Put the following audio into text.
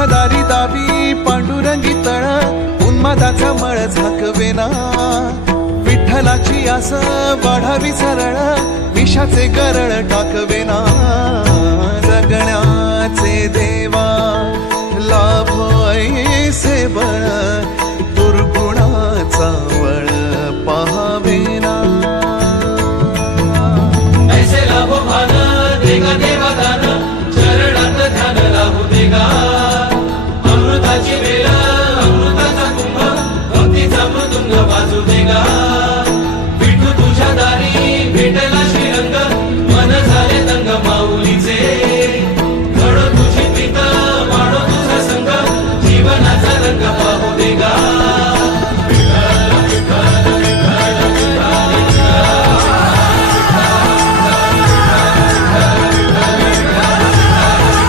विठदारी दावी पांडुरंगी तळ उन्मादाचा मळ झाकवेना. विठ्ठलाची आस वाढावी सरळ विषाचे गरळ टाकवेना. जगण्याचे देवा लाभ ऐसे बळ दुर्गुणाचा वळ पहावेना. ऐसे देगा दे Medina.